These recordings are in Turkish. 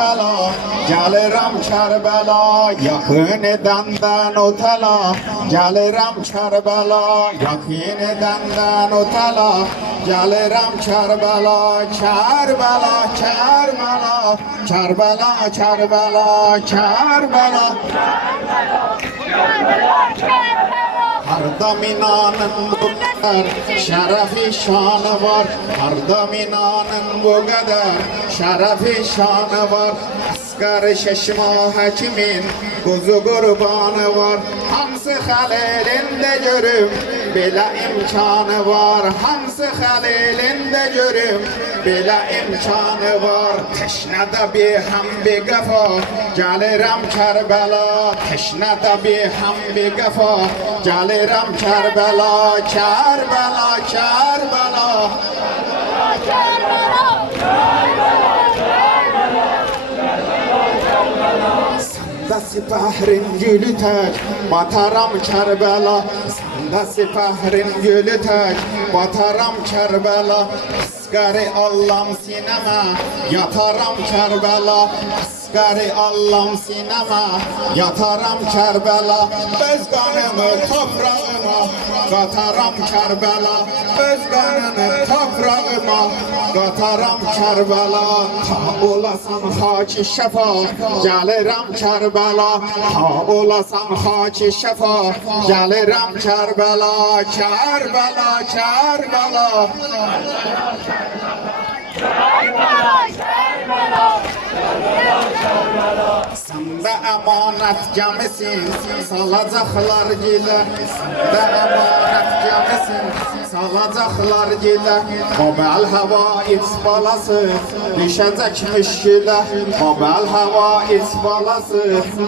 Bela, Gelirim Kerbela, yakın edenden otela. Gelirim Kerbela, yakın edenden otela. Gelirim Kerbela, Kerbela, Kerbela, Kerbela, Kerbela, Kerbela. Her daminanın bu kadar şerefi şanı var. Her daminanın bu kadar şerefi şanı var. Asgar şeşma hakimin kuzu kurbanı var. Hamsı halilinde görüm Bela imkanı var Hamsı halilinde görüm. Bela imkanı var Teşnede bir hem bir kafa Gelirim Kerbela Teşnede bir hem bir kafa Gelirim Kerbela. Kerbela Kerbela Sende sipahrin gülü tek Bataram Kerbela Sende sipahrin gülü tek Bataram Kerbela Asgari Allah'ım sineme Yataram Kerbela Asgari Allah'ım sineme Yataram Kerbela. Öz kanımı toprağıma Kataram Kerbela. Öz kanını toprağıma Kataram Kerbela. Ta olasan haki şefa Gelirim Kerbela. Ta olasan haki şefa Gelirim Kerbela. Kerbela Kerbela. Sen de emanet gemisin Salacaklar gile. Sen de emanet gemisin Salacaklar gile Mobel hava it balası Düşecekmiş güle Mobel hava it balası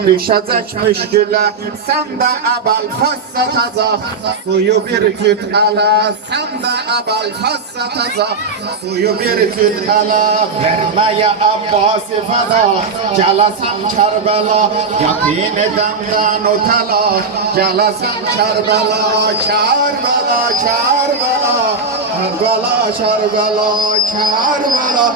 Düşecekmiş güle Sen de ebel fassetecek Suyu bir tüt ele Sen de ebel fassetecek Suyu bir tüt ele Vermeye Abbasi feda Gələsən Kərbəla Yaqin edəndən o təla Gələsən Kərbəla Kərbəla Kərbəla Kərbəla Kərbəla Kərbəla